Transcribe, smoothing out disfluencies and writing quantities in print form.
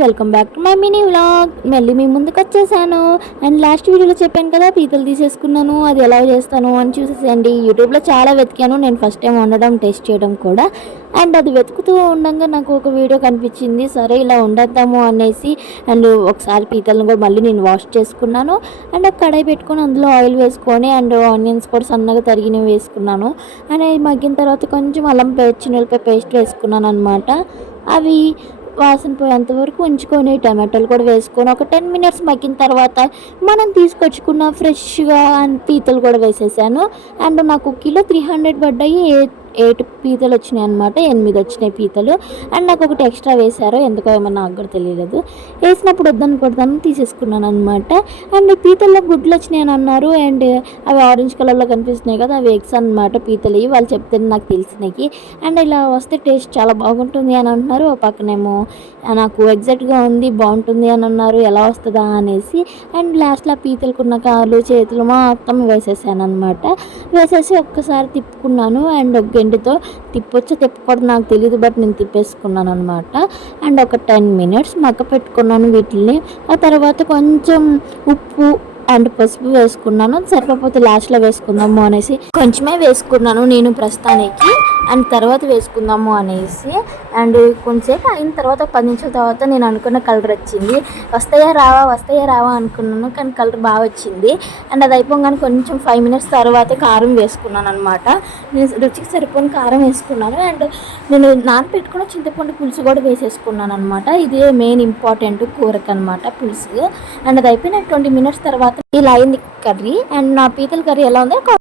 Welcome back to my mini vlog. మళ్ళీ మీ ముందుకు వచ్చేసాను. అండ్ లాస్ట్ వీడియోలో చెప్పాను కదా పీతలు తీసేసుకున్నాను, అది ఎలా చేస్తాను అని చూసేసండి. యూట్యూబ్లో చాలా వెతికాను నేను ఫస్ట్ టైం వండడం టేస్ట్ చేయడం కూడా. అండ్ అది వెతుకుతూ ఉండగా నాకు ఒక వీడియో కనిపించింది, సరే ఇలా వండేద్దాము అనేసి. అండ్ ఒకసారి పీతలను కూడా మళ్ళీ నేను వాష్ చేసుకున్నాను. అండ్ ఒక కడాయి పెట్టుకొని అందులో ఆయిల్ వేసుకొని అండ్ ఆనియన్స్ కూడా సన్నగా తరిగినవి వేసుకున్నాను. అండ్ అది మగ్గిన తర్వాత కొంచెం అల్లం పేస్ట్ చిన్నపాయ పేస్ట్ వేసుకున్నాను అనమాట. అవి వాసన పోయేంత వరకు ఉంచుకొని టమాటాలు కూడా వేసుకొని ఒక 10 మినిట్స్ మగ్గిన తర్వాత మనం తీసుకొచ్చుకున్న ఫ్రెష్గా పీతలు కూడా వేసేసాను. అండ్ నాకు కిలో 300 పడ్డాయి. 8 పీతలు వచ్చినాయి అనమాట, 8 వచ్చినాయి పీతలు. అండ్ నాకు ఒకటి ఎక్స్ట్రా వేశారు, ఎందుకో ఏమో నాకు కూడా తెలియలేదు. వేసినప్పుడు వద్దనుకుంటాను తీసేసుకున్నాను అనమాట. అండ్ పీతల్లో గుడ్లు వచ్చినాయి అని అన్నారు. అండ్ అవి ఆరెంజ్ కలర్లో కనిపిస్తున్నాయి కదా, అవి ఎగ్స్ అనమాట పీతలు. వాళ్ళు చెప్తే నాకు తెలిసినవి. అండ్ ఇలా వస్తే టేస్ట్ చాలా బాగుంటుంది అని అంటున్నారు. ఒక పక్కనేమో నాకు ఎగ్జాక్ట్గా ఉంది బాగుంటుంది అని అన్నారు, ఎలా వస్తుందా అనేసి. అండ్ లాస్ట్లో పీతలకున్న కాళ్ళు చేతులు మొత్తం వేసేసాను అనమాట. వేసేసి ఒక్కసారి తిప్పుకున్నాను. అండ్ గెంటితో తిప్పొచ్చో తిప్పకూడదు నాకు తెలియదు, బట్ నేను తిప్పేసుకున్నాను అనమాట. అండ్ ఒక 10 మినిట్స్ మగ్గ పెట్టుకున్నాను వీటిని. ఆ తర్వాత కొంచెం ఉప్పు అండ్ పసుపు వేసుకున్నాను. సరిపోతే లాస్ట్లో వేసుకుందాము అనేసి కొంచెమే వేసుకున్నాను నేను ప్రస్తుతానికి. అండ్ తర్వాత వేసుకుందాము అనేసి. అండ్ కొంచెంసేపు అయిన తర్వాత 10 నిమిషాల తర్వాత నేను అనుకున్న కలర్ వచ్చింది. వస్తాయా రావా అనుకున్నాను, కానీ కలర్ బాగా వచ్చింది. అండ్ అది అయిపోగానే కొంచెం 5 మినిట్స్ తర్వాత కారం వేసుకున్నాను అనమాట. నేను రుచికి సరిపోని కారం వేసుకున్నాను. అండ్ నేను నానబెట్టుకున్న చింతపండు పులుసు కూడా వేసేసుకున్నాను అనమాట. ఇదే మెయిన్ ఇంపార్టెంట్ కూరకు అనమాట, పులుసు. అండ్ అది అయిపోయిన 20 మినిట్స్ తర్వాత ఇలా అయింది కర్రీ. అండ్ నా పీతల కర్రీ ఎలా ఉందో